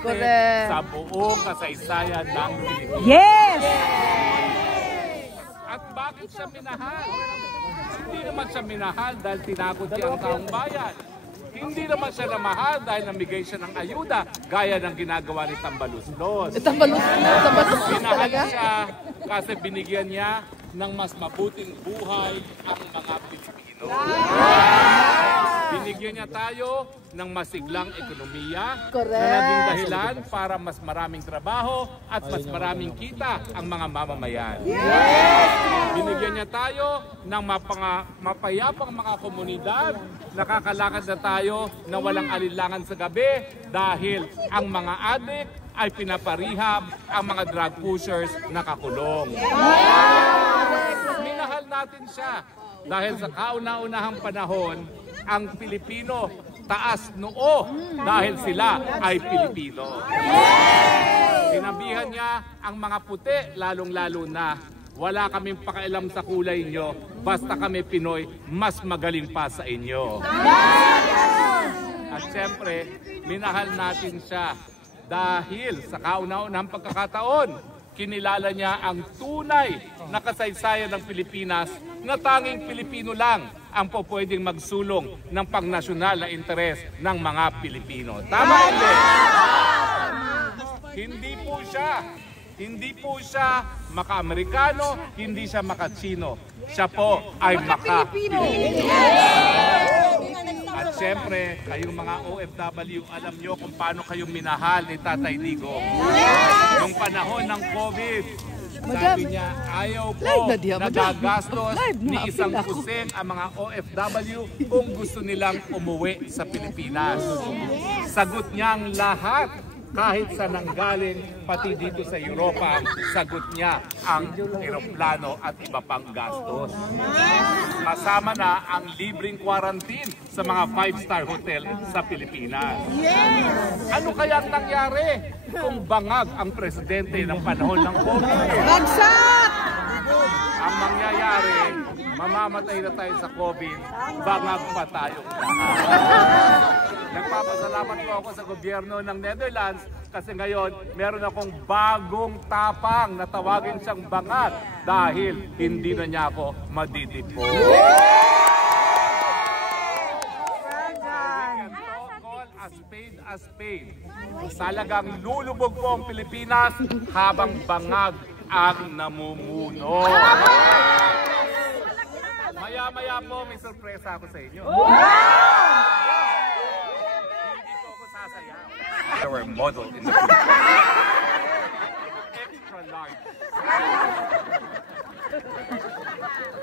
sa buong kasaysayan ng Pilipinas. Yes! At bakit siya minahal? Hindi naman siya minahal dahil tinakot siya ang taong bayan. Hindi naman siya namahal dahil namigay siya ng ayuda gaya ng ginagawa ni Tambaluslos. Minahal siya kasi binigyan niya ng mas mabuting buhay ang mga Pilipino. Binigyan niya tayo ng masiglang ekonomiya na naging dahilan para mas maraming trabaho at mas maraming kita ang mga mamamayan. Binigyan niya tayo ng mapayapang mga komunidad, nakakalakad na tayo na walang alinlangan sa gabi dahil ang mga adik ay pinaparihab, ang mga drug pushers nakakulong. Minahal natin siya dahil sa kauna-unahang panahon, ang Pilipino taas noo dahil sila ay Pilipino. Sinabihan niya ang mga puti, lalong-lalo na, wala kaming pakialam sa kulay nyo, basta kami Pinoy, mas magaling pa sa inyo. At siyempre, minahal natin siya dahil sa kauna-unahang pagkakataon, kinilala niya ang tunay na kasaysayan ng Pilipinas na tanging Pilipino lang ang pwedeng magsulong ng pangnasyonal na interes ng mga Pilipino. Tama hindi? Hindi po siya maka-Amerikano, hindi siya maka-Chino. Siya po ay maka-Pilipino. At siyempre, kayong mga OFW, alam nyo kung paano kayong minahal ni Tatay Digong. Nung panahon ng COVID, sabi niya, ayaw po nagagastos ni isang kusing ang mga OFW kung gusto nilang umuwi sa Pilipinas. Sagot niyang lahat, kahit sa nanggaling, pati dito sa Europa, sagot niya ang eroplano at iba pang gastos. Kasama na ang libreng quarantine sa mga 5-star hotel sa Pilipinas. Ano kaya nangyari kung bangag ang presidente ng panahon ng COVID? Bagsak! Ang mangyayari, mamamatay na tayo sa COVID, bangag pa tayong lahat. Nagpapasalamat po ako sa gobyerno ng Netherlands kasi ngayon meron akong bagong tapang na tawagin siyang bangag dahil hindi na niya ako madidipo. A spade a spade. Talagang lulubog po ang Pilipinas habang bangag ang namumuno. Maya-maya po may sorpresa ako sa inyo. Hindi po ako sasayaw. Our model in the extra large.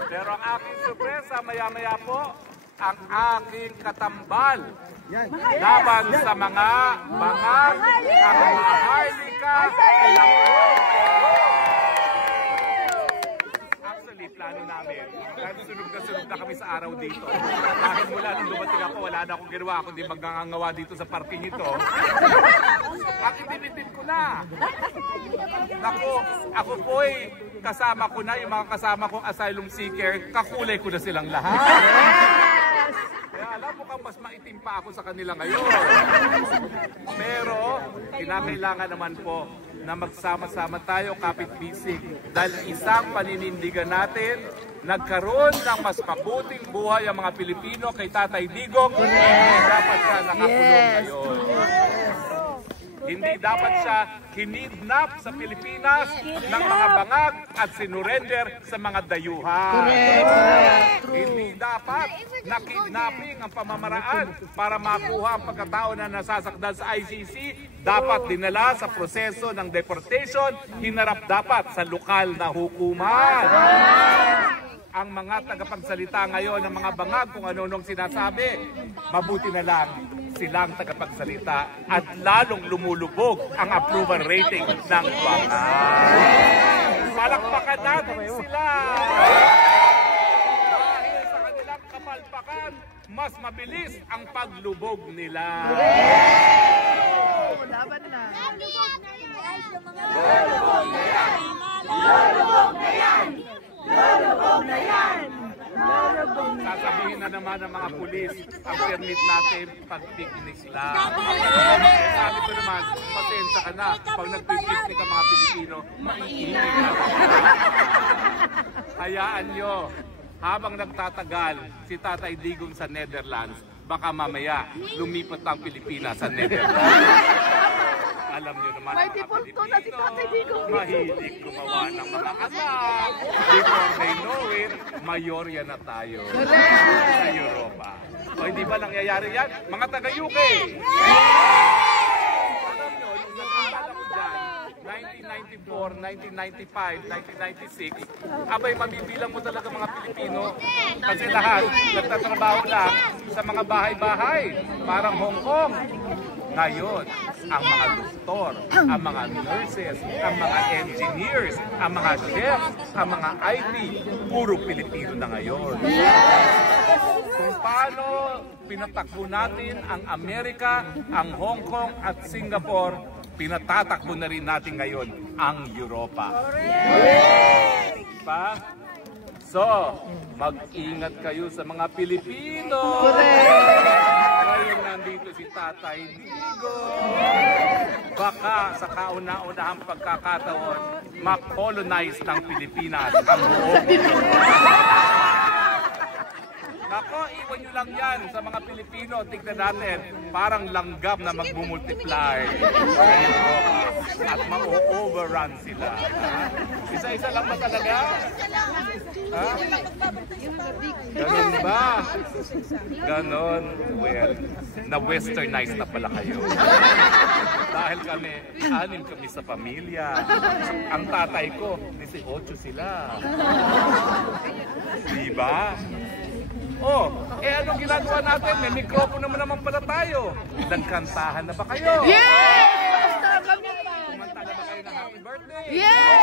Pero ang aking sorpresa maya-maya po, ang aking katambal laban sa mga bangag, ang maharlika. Actually, plano namin. Dahil sunog na kami sa araw dito. Dahil mula nung dumating ako, wala na akong ginawa kundi magngangawa dito sa parking ito. At itinitin ko na. Naku, ako po'y kasama ko na, yung mga kasama kong asylum seeker, kakulay ko na silang lahat. Kaya alam mo kang mas maitim pa ako sa kanila ngayon. Pero, kinakailangan naman po na magsama-sama tayo kapit-bisig dahil isang paninindigan natin, nagkaroon ng mas mabuting buhay ang mga Pilipino kay Tatay Digong, hindi dapat siya nakakulong ngayon. Hindi dapat siya kinidnap sa Pilipinas ng mga bangag at sinurrender sa mga dayuhan. Hindi dapat na kidnapping ang pamamaraan para makuha ang pagkatao na nasasakdal sa ICC. Dapat dinala sa proseso ng deportation, hinarap dapat sa lokal na hukuman. Ang mga tagapagsalita ngayon ng mga bangag kung ano-anong sinasabi, mabuti na lang silang tagapagsalita at lalong lumulubog ang approval rating ng bangag. Palakpakan natin sila! Dahil sa kanilang kapalpakan, mas mabilis ang paglubog nila. Laban na! Lulubog na yan! Lulubog na yan! Lulubog na yan! Sasabihin na naman ng mga pulis ang permit natin pag-picnic lang. Sabi ko naman, pasensya ka na. Pag nag-picnic ang mga Pilipino, maiinig ka. Hayaan nyo, habang nagtatagal si Tatay Digong sa Netherlands, baka mamaya lumipat ang Pilipinas sa Netherlands. Alam nyo naman ang mga Pilipino, mahilig gumawa ng mga anak. Before they know it, mayorya na tayo sa Europa. O hindi ba nangyayari yan? Mga taga-UK! Alam nyo, nung nag-aaral ako dyan, 1994, 1995, 1996, abay mabibilang mo talaga mga Pilipino kasi lahat nagtatrabaho lang sa mga bahay-bahay, parang Hong Kong. Ngayon, ang mga doktor, ang mga nurses, ang mga engineers, ang mga chefs, ang mga IT, puro Pilipino na ngayon. Kung paano pinatakbo natin ang Amerika, ang Hong Kong at Singapore, pinatatakbo na rin natin ngayon ang Europa. Diba? So, mag-ingat kayo sa mga Pilipino. Ngayon nandito si Tatay Digong. Baka sa kauna-unahang pagkakataon, ma-colonize ng Pilipinas ang buong Nako, iwan nyo lang yan sa mga Pilipino. Tignan natin, parang langgam na magmumultiply. At ma-overrun sila. Isa-isa lang ba talaga? Ha? Ganon ba? Ganon. Well, na-westernize na pala kayo. Dahil kami, 6 kami sa pamilya. Ang tatay ko, 18 sila. Diba? Oh, anong ginagawa natin? May mikropono naman pala tayo. Nagkantahan na ba kayo? Yes! Kumanta na ba kayo ng happy birthday? Yes!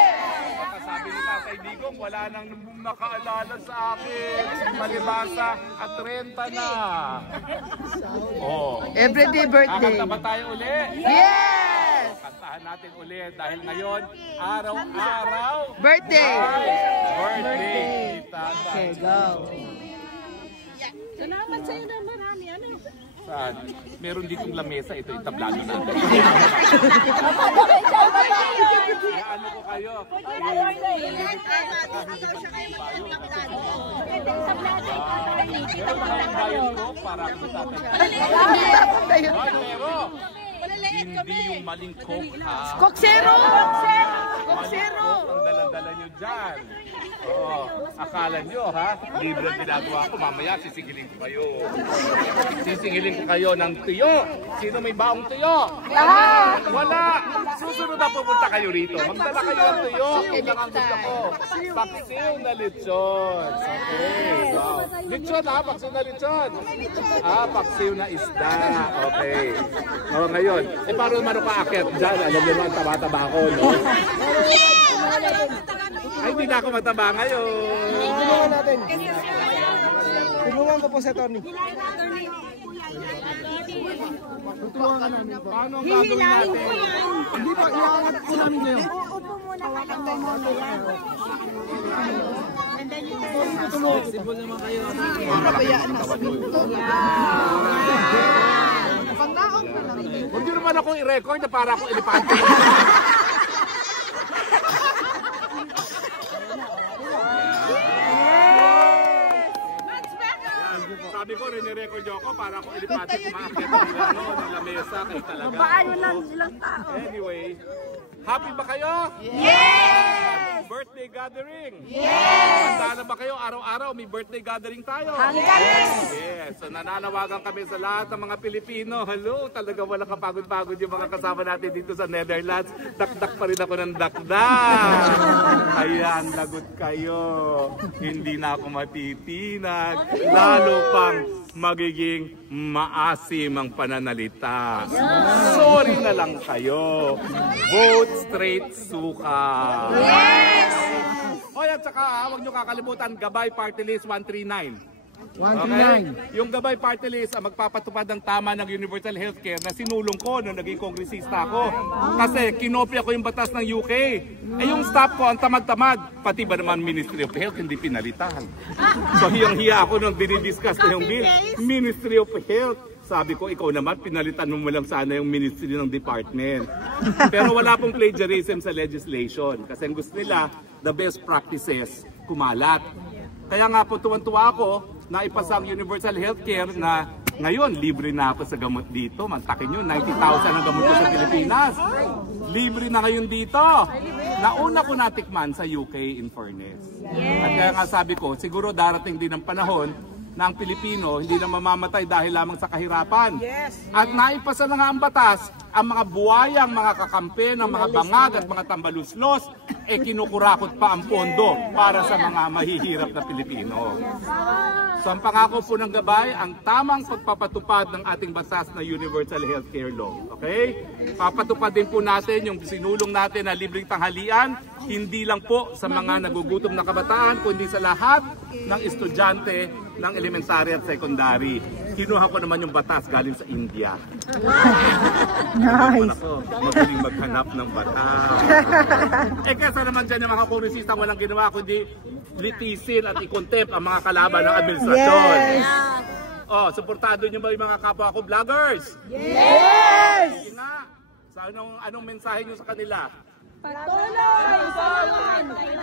Baka sabi ni Tatay Digong, wala nang nakaalala sa akin. Palibasa at 30 na. Oh. Everyday birthday. Kakanta ba tayo uli? Yes! Kantahan natin uli dahil ngayon, araw-araw Birthday! birthday. Tatay. Okay, go. Salamat sa iyo na marami. Ano? Saan? Meron ditong lamesa, ito yung tablado natin. Ano ko kayo? Meron ba kayong bayan ko para ako sa tatay? Pero, hindi yung maling coke ha. Koksero! Maling Koksero! coke ang dala-dala nyo dyan. Oo, akala nyo ha, libre ang ginagawa ko, mamaya sisingilin ko kayo. Sisingilin ko kayo ng tuyo. Sino may baong tuyo? Wala! Susunod na pupunta kayo rito. Magdala kayo ng tuyo. Kailangan gusto ko. Paksiw na lechon. Okay, wow. Lechon ha, paksiw na lechon. Paksiw na isda. Okay. O ngayon, paano naman ako aakyat dyan? Alam nyo naman, taba-taba ako, no? Ay, hindi na ako mataba ngayon. Tulungan natin. Tulungan ko po sa Tony. Tutulungan ka namin po. Paano ang gagawin natin? Hindi pa, iaangat po namin kayo. Upo muna ka lang tayo mamaya. Flexible naman kayo. Kabayaan na sa pinto. Pangnaon ka lang. Huwag nyo naman ako i-record na para akong elepante. Sabi ko, rin-record nyo ako para akong elepante kumakit ng lamesa kayo talaga. Paano lang silang tao? Anyway, happy ba kayo? Yes! Birthday gathering? Yes! Handa na ba kayo? Araw-araw may birthday gathering tayo. Yes! So nananawagan kami sa lahat ng mga Pilipino. Hello, talaga walang kapagod-pagod yung mga kasama natin dito sa Netherlands. Dakdak pa rin ako ng dakdak. Ayan, lagot kayo. Hindi na ako matitinag. Lalo pang magiging maasim ang pananalita. Sorry na lang kayo. Vote straight suka. Yes! O at saka huwag nyo kakalimutan, Gabay Party List 139. Okay? Yung Gabay Party List ang magpapatupad ng tama ng universal healthcare na sinulong ko nung naging kongresista ako. Kasi kinopya ko yung batas ng UK. Eh yung staff ko ang tamad-tamad. Pati ba naman Ministry of Health hindi pinalitan. So hiyang-hiya ako nung dinidiscuss na yung bill. Ministry of Health. Sabi ko, ikaw naman, pinalitan mo lang sana yung ministry ng department. Pero wala pong plagiarism sa legislation. Kasi ang gusto nila, the best practices, kumalat. Kaya nga po, tuwan-tuwa ako na ipasa ang universal healthcare na ngayon, libre na ako sa gamot dito. Mantakin nyo, 90,000 ang gamot ko sa Pilipinas. Libre na ngayon dito. Nauna ko natikman sa UK in fairness. At kaya nga sabi ko, siguro darating din ang panahon na ang Pilipino hindi na mamamatay dahil lamang sa kahirapan. At naipasa na nga ang batas, ang mga buwayang, mga kakampi ng mga bangag at mga tambaluslos, kinukurakot pa ang pondo para sa mga mahihirap na Pilipino. So ang pangako po ng Gabay, ang tamang pagpapatupad ng ating batas na Universal Healthcare Law. Okay? Papatupad din po natin yung sinulong natin na libreng tanghalian, hindi lang po sa mga nagugutom na kabataan, kundi sa lahat ng estudyante ng elementary at secondary. Kinuha ko naman yung batas galing sa India. Nice. Ako, magaling maghanap ng batas. Kesa naman dyan yung mga kongresista walang ginawa kundi litisin at i-contempt ang mga kalaban ng administrasyon. Yes. Oh, suportado nyo ba yung mga kapwa ko vloggers? Yes! Sige nga. So, anong mensahe nyo sa kanila?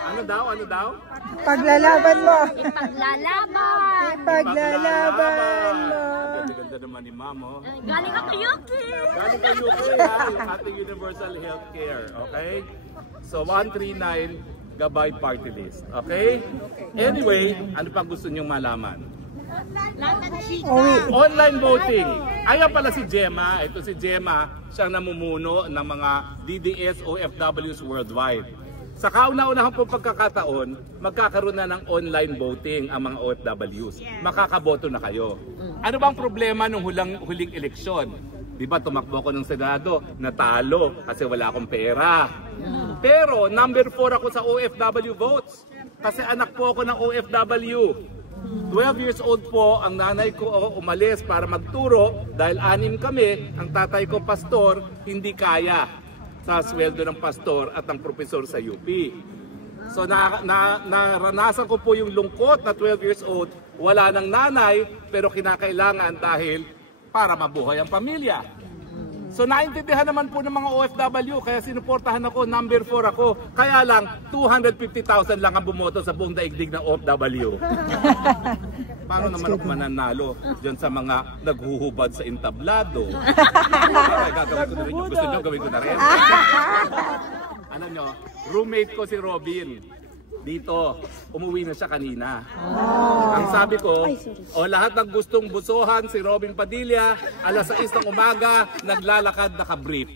Ano daw? Paglalaban mo. Paglalaban. Paglalaban mo. Ganda naman ni Ma'am, oh. Galing ako Yuki. Galing kay UK, ha? Yung ating universal healthcare, okay? So, 139 Gabay Party List, okay? Anyway, ano pang gusto nyong malaman? Online voting. Ayan pala si Gemma. Ito si Gemma, siyang namumuno ng mga DDS OFWs worldwide. Sa kauna-unahang po pagkakataon, magkakaroon na ng online voting ang mga OFWs. Makakaboto na kayo. Ano bang problema nung huling eleksyon? Di ba tumakbo ko ng Senado, natalo kasi wala akong pera. Pero number 4 ako sa OFW votes. Kasi anak po ako ng OFW. 12 years old po ang nanay ko umalis para magturo dahil 6 kami, ang tatay ko pastor, hindi kaya sa sweldo ng pastor at ang profesor sa UP. So naranasan ko po yung lungkot na 12 years old, wala ng nanay pero kinakailangan dahil para mabuhay ang pamilya. So naintindihan naman po ng mga OFW kaya sinuportahan ako, number 4 ako. Kaya lang 250,000 lang ang bumoto sa buong daigdig ng OFW. Paano naman ako mananalo dyan sa mga naghuhubad sa entablado? Gagawin ko na rin yung gusto nyo, gawin ko na rin. Ano nyo, roommate ko si Robin. Dito, umuwi na siya kanina. Ang sabi ko, lahat ng gustong busuhan si Robin Padilla, alas 6 ng umaga, naglalakad nakabrief.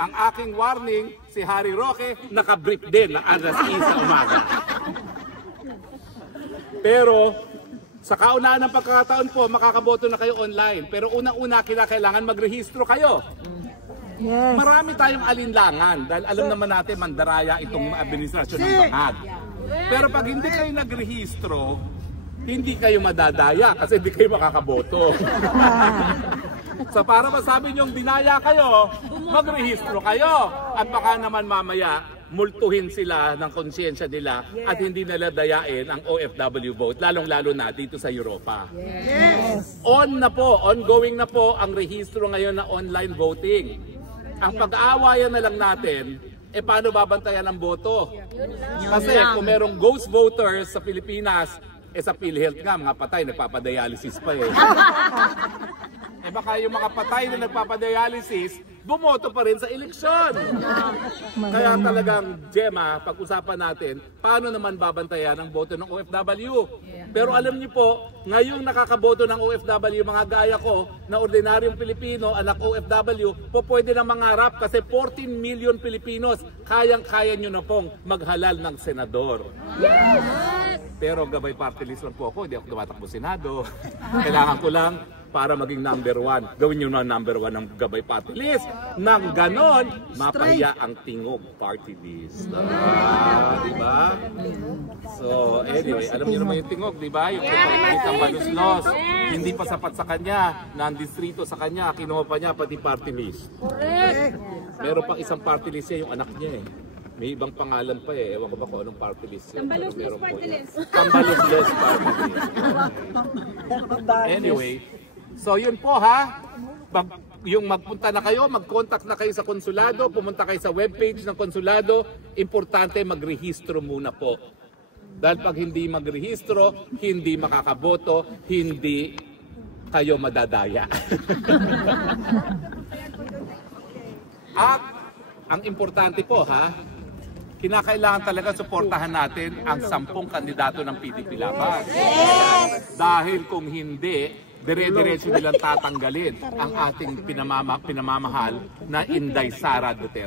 Ang aking warning, si Harry Roque, nakabrief din na alas 6 ng umaga. Pero, sa kaunaan ng pagkakataon po, makakaboto na kayo online. Pero unang-una, kailangan magrehistro kayo. Yes. Marami tayong alinlangan dahil alam naman natin mandaraya itong administrasyon ng bangag. Pero pag hindi kayo nagrehistro, hindi kayo madadaya kasi hindi kayo makakaboto. So para masabi niyong dinaya kayo, magrehistro kayo. At baka naman mamaya, multuhin sila ng konsyensya nila at hindi nila dayain ang OFW vote, lalong-lalo na dito sa Europa. Yes. Ongoing na po ang rehistro ngayon na online voting. Ang pag-aawayan na lang natin, paano babantayan ang boto? Kasi kung merong ghost voters sa Pilipinas, sa PhilHealth nga, mga patay, nagpapadialysis pa eh. Baka yung mga patay na nagpapadialysis, bumoto pa rin sa eleksyon. Kaya talagang, Gemma, pag-usapan natin, paano naman babantayan ang boto ng OFW? Pero alam niyo po, ngayong nakakaboto ng OFW, mga gaya ko, na ordinaryong Pilipino, anak OFW, po pwede na mangarap kasi 14 million Pilipinos, kayang-kaya nyo na pong maghalal ng senador. Pero Gabay Party List lang po ako, hindi ako tumatakbo Senado. Kailangan ko lang para maging number 1. Gawin nyo na number 1 ng Gabay Party List. Nang ganon, mapahiya ang Tingog Party List. Diba? So, anyway, alam niyo naman yung Tingog, diba? Yung isang baluslos, hindi pa sapat sa kanya, na ang distrito sa kanya, kinuha pa niya pati party list. Meron pang isang party list niya, yung anak niya eh. May ibang pangalan pa eh. Ewan ko ba kung anong party list yun. Tambaluslos party list. Tambaluslos party list. Anyway, so yun po ha. Yung magpunta na kayo, mag-contact na kayo sa konsulado, pumunta kayo sa webpage ng konsulado, importante magrehistro muna po. Dahil pag hindi magrehistro, hindi makakaboto, hindi kayo madadaya. At ang importante po ha, kinakailangan talaga suportahan natin ang 10 kandidato ng PDP Laban. Dahil kung hindi, dire-diretso nilang tatanggalin ang ating pinamamahal na Inday Sara Duterte.